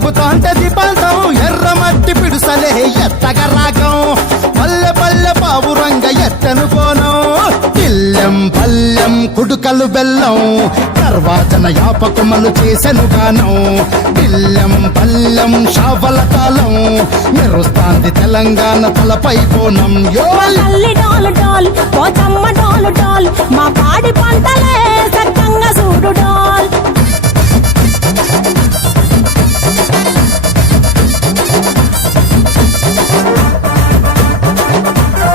వెలుగుతాంటే దీపాంతం ఎర్రమట్టి పిడుసలే ఎత్తగ రాగం పల్లె పల్లె పావురంగ ఎత్తను పోనం పిల్లెం పల్లెం కుడుకలు బెల్లం తర్వాతన యాపకుమలు చేసెను గానం పిల్లెం పల్లెం షావల కాలం మెరుస్తాంది తెలంగాణ తలపై కోణం తల్లి డాలు డాలు పోచమ్మ డాలు డాలు